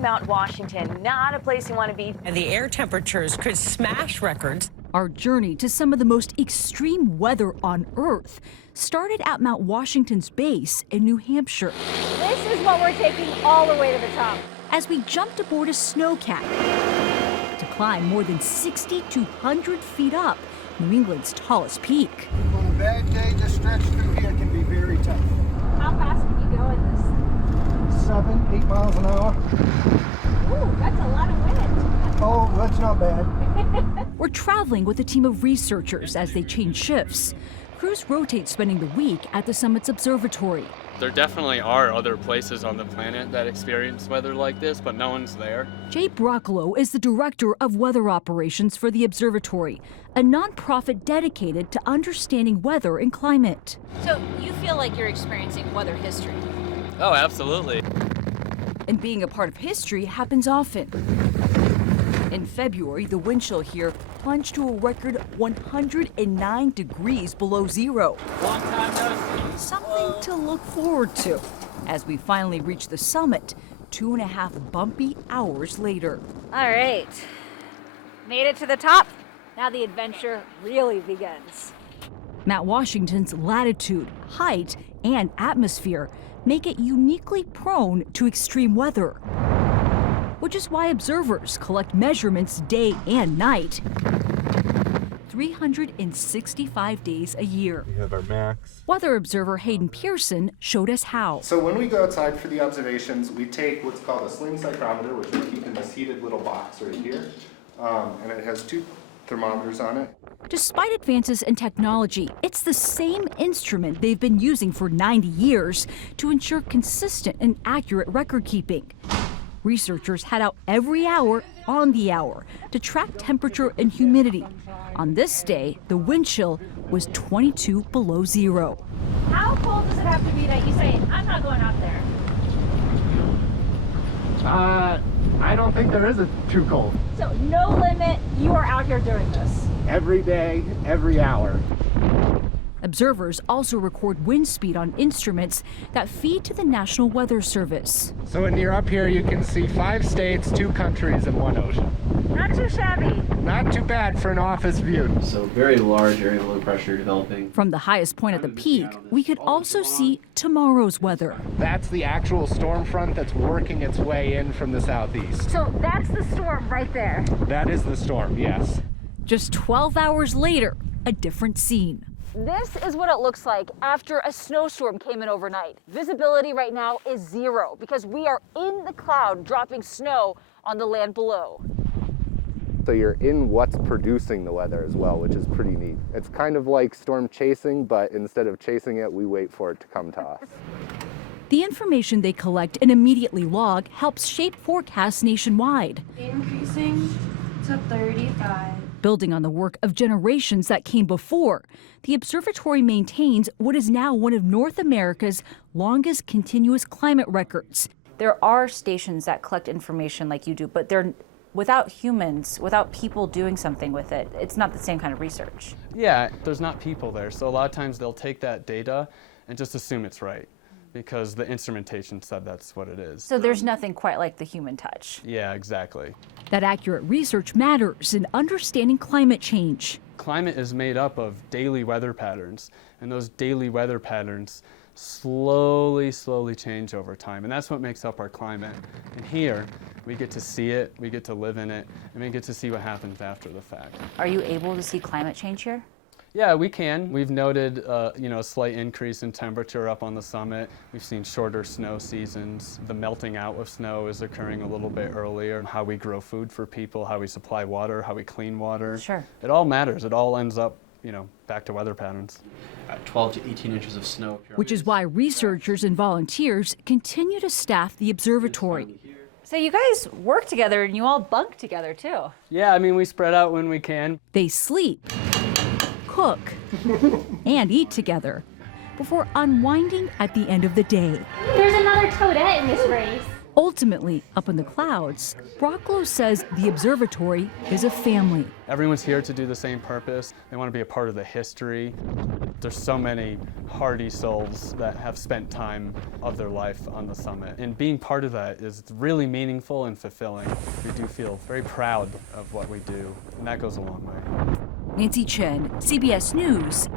at Mount Washington. Not a place you want to be. And the air temperatures could smash records. Our journey to some of the most extreme weather on Earth started at Mount Washington's base in New Hampshire. This is what we're taking all the way to the top. As we jumped aboard a snowcat to climb more than 6,200 feet up, New England's tallest peak. On a bad day, this stretch through here can be very tough. How fast can you go in this? 7, 8 miles an hour. Ooh, that's a lot of wind. Oh, that's not bad. We're traveling with a team of researchers as they change shifts. Crews rotate spending the week at the summit's observatory. There definitely are other places on the planet that experience weather like this, but no one's there. Jay Broccolo is the director of weather operations for the observatory, a nonprofit dedicated to understanding weather and climate. So you feel like you're experiencing weather history? Oh, absolutely. And being a part of history happens often. In February, the wind chill here plunged to a record 109 degrees below zero. Long time no see. Something to look forward to as we finally reach the summit 2.5 bumpy hours later. All right, made it to the top. Now the adventure really begins. Mount Washington's latitude, height, and atmosphere make it uniquely prone to extreme weather, which is why observers collect measurements day and night, 365 days a year. We have our max. Weather observer Hayden Pearson showed us how. So when we go outside for the observations, we take what's called a sling psychrometer, which we keep in this heated little box right here, and it has 2 thermometers on it. Despite advances in technology, it's the same instrument they've been using for 90 years to ensure consistent and accurate record keeping. Researchers head out every hour on the hour to track temperature and humidity. On this day, the wind chill was 22 below zero. How cold does it have to be that you say, I'm not going out there? I don't think there is a too cold. So no limit, you are out here doing this. Every day, every hour. Observers also record wind speed on instruments that feed to the National Weather Service. So when you're up here, you can see 5 states, 2 countries, and 1 ocean. Not too shabby. Not too bad for an office view. So very large area of low pressure developing. From the highest point at the peak, we could also see tomorrow's weather. That's the actual storm front that's working its way in from the southeast. So that's the storm right there. That is the storm, yes. Just 12 hours later, a different scene. This is what it looks like after a snowstorm came in overnight. Visibility right now is 0 because we are in the cloud dropping snow on the land below. So you're in what's producing the weather as well, which is pretty neat. It's kind of like storm chasing, but instead of chasing it, we wait for it to come to us. The information they collect and immediately log helps shape forecasts nationwide. Increasing to 35. Building on the work of generations that came before, the observatory maintains what is now one of North America's longest continuous climate records. There are stations that collect information like you do, but they're without humans, without people doing something with it. It's not the same kind of research. Yeah, there's not people there, so a lot of times they'll take that data and just assume it's right because the instrumentation said that's what it is. So there's nothing quite like the human touch. Yeah, exactly. That accurate research matters in understanding climate change. Climate is made up of daily weather patterns, and those daily weather patterns slowly change over time, and that's what makes up our climate. And here, we get to see it, we get to live in it, and we get to see what happens after the fact. Are you able to see climate change here? Yeah, we can. We've noted a slight increase in temperature up on the summit. We've seen shorter snow seasons. The melting out of snow is occurring a little bit earlier. How we grow food for people, how we supply water, how we clean water. Sure. It all matters. It all ends up, back to weather patterns. 12 to 18 inches of snow. Which is why researchers and volunteers continue to staff the observatory. So you guys work together and you all bunk together too. Yeah, we spread out when we can. They sleep, cook, and eat together before unwinding at the end of the day. There's another toadette in this race. Ultimately, up in the clouds, Brocklow says the observatory is a family. Everyone's here to do the same purpose. They want to be a part of the history. There's so many hardy souls that have spent time of their life on the summit. And being part of that is really meaningful and fulfilling. We do feel very proud of what we do, and that goes a long way. Nancy Chen, CBS News,